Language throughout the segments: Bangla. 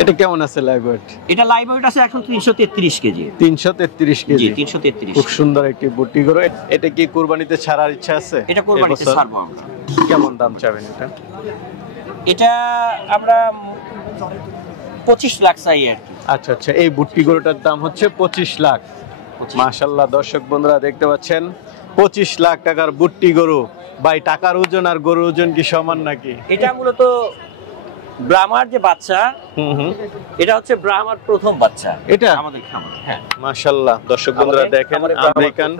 এটা কেমন আছে লাইভ ওয়েট? এটা লাইভ ওয়েট আছে এখন 333 কেজি। 333 কেজি। জি 333। খুব সুন্দর একটি বুট্টি গরু। এটা কি কুরবানিতে ছাড়ার ইচ্ছা আছে? এটা কুরবানিতে ছাড়বো আমরা। কেমন দাম চাবেন এটা? এটা আমরা 25 লাখ চাই আর কি। আচ্ছা আচ্ছা, এই বুট্টি গরুটার দাম হচ্ছে 25 লাখ। মাশাআল্লাহ, দর্শক বন্ধুরা দেখতে পাচ্ছেন 25 লাখ টাকার বুট্টি গরু। ভাই, টাকার ওজন আর গরুর ওজন কি সমান নাকি? এটা মূলত ব্রাহ্মার যে বাচ্চা, এটা হচ্ছে ব্রাহ্মার প্রথম বাচ্চা। এটা আমাদের খামার। হ্যাঁ মাশাআল্লাহ, দর্শক বন্ধুরা দেখেন আমেরিকান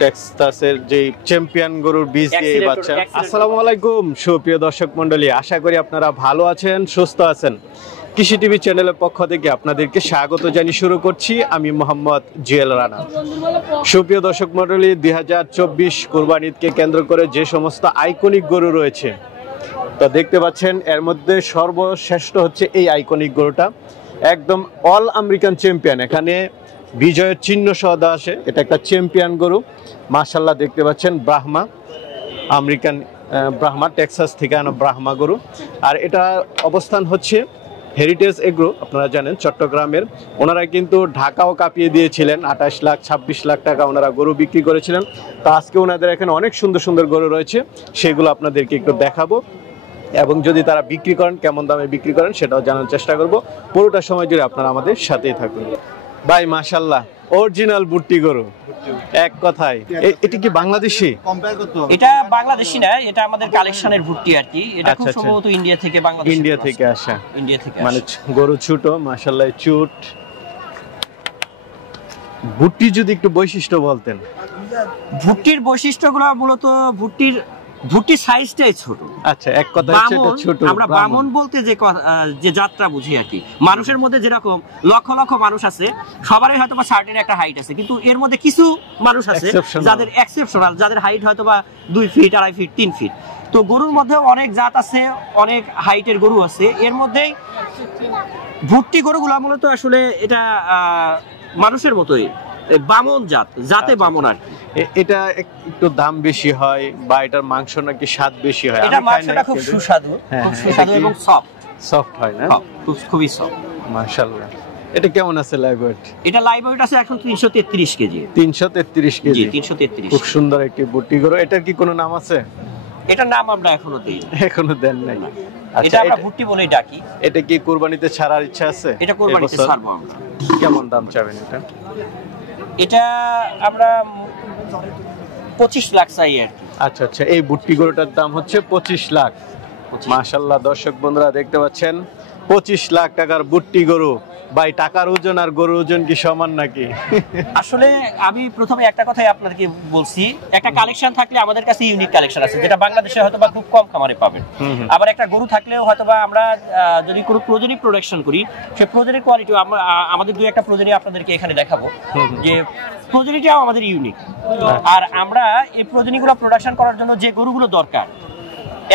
টেক্সাসের যে চ্যাম্পিয়ন গরুর বীজ দিয়ে এই বাচ্চা। আসসালামু আলাইকুম সুপ্রিয় দর্শক মণ্ডলী, আশা করি আপনারা ভালো আছেন, সুস্থ আছেন। কৃষি টিভি চ্যানেলের পক্ষ থেকে আপনাদেরকে স্বাগত জানিয়ে শুরু করছি আমি মোহাম্মদ জুয়েল রানা। সুপ্রিয় দর্শক মণ্ডলী, 2024 কুরবানি ঈদকে কেন্দ্র করে যে সমস্ত আইকনিক গরু রয়েছে, তো দেখতে পাচ্ছেন এর মধ্যে সর্বশ্রেষ্ঠ হচ্ছে এই আইকনিক গরুটা, একদম অল আমেরিকান চ্যাম্পিয়ন। এখানে বিজয়ের চিহ্ন সহ দেওয়া আছে। এটা একটা চ্যাম্পিয়ন গরু। মাশাআল্লাহ, দেখতে পাচ্ছেন ব্রাহ্মা, আমেরিকান ব্রাহ্মা, টেক্সাস থেকে আনা ব্রাহ্মা গরু। আর এটা অবস্থান হচ্ছে হেরিটেজ এগ্রো, আপনারা জানেন চট্টগ্রামের। ওনারা কিন্তু ঢাকাও কাঁপিয়ে দিয়েছিলেন, 28 লাখ 26 লাখ টাকা ওনারা গরু বিক্রি করেছিলেন। তো আজকে ওনাদের এখানে অনেক সুন্দর সুন্দর গরু রয়েছে, সেগুলো আপনাদেরকে একটু দেখাবো এবং যদি তারা বিক্রি করেন কেমন দামে বিক্রি করেন সেটাও জানার চেষ্টা করব। পুরোটা সময় জুড়ে আপনারা আমাদের সাথেই থাকুন। ভাই মাশাআল্লাহ, অরিজিনাল বুট্টি গরু, এক কথায়। এটা কি বাংলাদেশি? এটা বাংলাদেশি না, এটা আমাদের কালেকশনের ভুট্টি আর কি। এটা খুব সম্ভবত ইন্ডিয়া থেকে বাংলাদেশ, ইন্ডিয়া থেকে আসা। ইন্ডিয়া থেকে মানে গরু ছোট, মাশাআল্লাহ চুট। ভুট্টি যদি একটু বৈশিষ্ট্য বলতেন। ভুট্টির বৈশিষ্ট্যগুলো মূলত ভুট্টির সাইজটাই ছোট। আচ্ছা, এক কথা হচ্ছে এটা ছোট। আমরা বামন বলতে যে যাত্রা বুঝি আর কি। মানুষের মধ্যে যেরকম লক্ষ লক্ষ মানুষ আছে, সবারই হয়তো বা সার্টেন একটা হাইট আছে, কিন্তু এর মধ্যে কিছু মানুষ আছে যাদের এক্সেপশনাল, যাদের হাইট হয়তো বা 2 ফিট, 2.5 ফিট, 3 ফিট। তো গরুর মধ্যে অনেক জাত আছে, অনেক হাইটের গরু আছে। এর মধ্যেই ভুট্টি গরুগুলো মূলত আসলে এটা মানুষের মতোই বামন জাতে বামন আর কি। এটা একটু দাম বেশি হয় বা এটার মাংস নাকি স্বাদ বেশি হয়? এটা মাংসটা খুব সুস্বাদু, খুব সুস্বাদু এবং সফট হয় না? খুবই সফট। মাশাআল্লাহ। এটা কেমন আছে লাইভ ওয়েট? এটা লাইভ ওয়েট আছে এখন 333 কেজি। 333 কেজি। জি 333। খুব সুন্দর একটি বুট্টি গরু। এটার কি কোনো নাম আছে? এটার নাম আমরা এখনো দেইনি। এখনো দেন নাই? এটা আমরা ভুট্টি বলেই ডাকি। এটা কি কুরবানিতে ছাড়ার ইচ্ছা আছে? এটা কুরবানিতে ছাড়বো আমরা। কেমন দাম চাবেন এটা? এটা আমরা 25 লাখ চাই আর কি। আচ্ছা আচ্ছা, এই বুট্টি গরুটার দাম হচ্ছে 25 লাখ। মাশাআল্লাহ, দর্শক বন্ধুরা দেখতে পাচ্ছেন 25 লাখ টাকার বুট্টি গরু। ভাই, টাকার ওজন আর গরুর ওজন কি সমান নাকি? আসলে আমি প্রথমে একটা কথাই আপনাদেরকে বলছি, একটা কালেকশন থাকলে আমাদের কাছে ইউনিক কালেকশন আছে, যেটা বাংলাদেশে হয়তোবা খুব কম খামারে পাবেন। আবার একটা গরু থাকলেও হয়তোবা আমরা যদি কোনো প্রজনী প্রোডাকশন করি, সেই প্রজনীর কোয়ালিটি আমাদের দুই একটা প্রজনী আপনাদেরকে এখানে দেখাবো, যে প্রজনীটাও আমাদের ইউনিক। আর আমরা এই প্রজনীগুলো প্রোডাকশন করার জন্য যে গরুগুলো দরকার,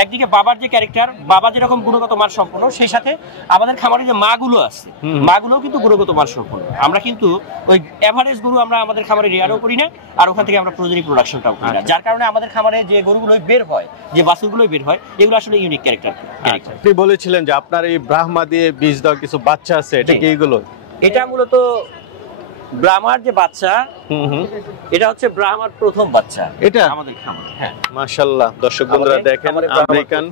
একদিকে বাবার যে ক্যারেক্টার, বাবা যেরকম গুণগত মান সম্পন্ন, সেই সাথে আমাদের খামারে যে মাগুলো আছে, মাগুলোও কিন্তু গুণগত মান সম্পন্ন। আমরা কিন্তু ওই এভারেজ গরু আমরা আমাদের খামারে রেয়ারও করি না, আর ওখান থেকে আমরা প্রজনী প্রোডাকশনটাও করি না। যার কারণে আমাদের খামারে যে গরুগুলোই বের হয়, যে বাছুরগুলোই বের হয়, এগুলো আসলে ইউনিক ক্যারেক্টার। আপনি বলেছিলেন যে আপনার এই ব্রাহ্মা দিয়ে বীজ দেওয়া কিছু বাচ্চা আছে, এটা কি এগুলো? এটা মূলত ব্রাহ্মার যে বাচ্চা, এটা হচ্ছে ব্রাহ্মার প্রথম বাচ্চা। এটা আমাদের খামার। হ্যাঁ মাশাআল্লাহ, দর্শক বন্ধুরা দেখেন আমেরিকান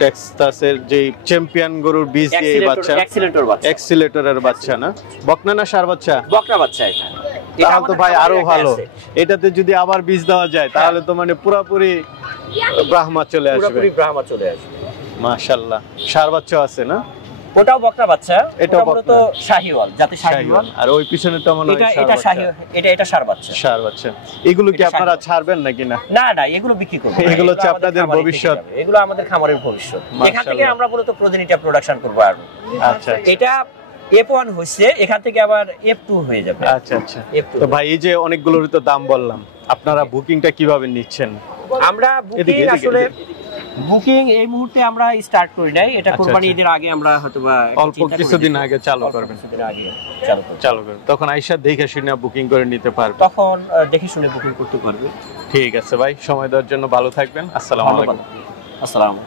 টেক্সাসের যে চ্যাম্পিয়ন গরুর বীজ দিয়ে এই বাচ্চা, এক্সিলেটরের বাচ্চা না? বকনা না ষাঁড় বাচ্চা? বকনা বাচ্চা। এটা তাহলে তো ভাই আরো ভালো। এটাতে যদি আবার বীজ দেওয়া যায় তাহলে তো মানে পুরোপুরি ব্রাহ্মা চলে আসবে। পুরোপুরি ব্রাহ্মা চলে আসবে। মাশাআল্লাহ। ষাঁড় বাচ্চা আছে না? ওটাও বকনা বাচ্চা। এটাও মূলত শাহিওয়াল, জাতে শাহিওয়াল। আর ওই পিছনেরটা মনে হয় এটা শাহিওয়াল, এটা ষাঁড় বাচ্চা। ষাঁড় বাচ্চা। এগুলো কি আপনারা ছাড়বেন নাকি না? না না, এগুলো বিক্রি করব। এগুলো হচ্ছে আপনাদের ভবিষ্যৎ। এগুলো আমাদের খামারের ভবিষ্যৎ। এখান থেকে আমরা মূলত প্রজনীটা প্রোডাকশন করব। আর আচ্ছা, এটা F1 হচ্ছে, এখান থেকে আবার F2 হয়ে যাবে। আচ্ছা আচ্ছা। তো ভাই, এই যে অনেকগুলোর তো দাম বললাম, আপনারা বুকিংটা কিভাবে নিচ্ছেন? আমরা বুকিং আসলে বুকিং এই মুহূর্তে আমরা স্টার্ট করি নাই, এটা কুরবানি ঈদের আগে আমরা হয়তোবা অল্প কিছুদিন আগে চালু করবেন। চালু করবেন, তখন আইসা দেখে শুনে বুকিং করে নিতে পারবে। তখন দেখে শুনে বুকিং করতে পারবে। ঠিক আছে ভাই, সময় দেওয়ার জন্য ভালো থাকবেন। আসসালামু আলাইকুম। আসসালামু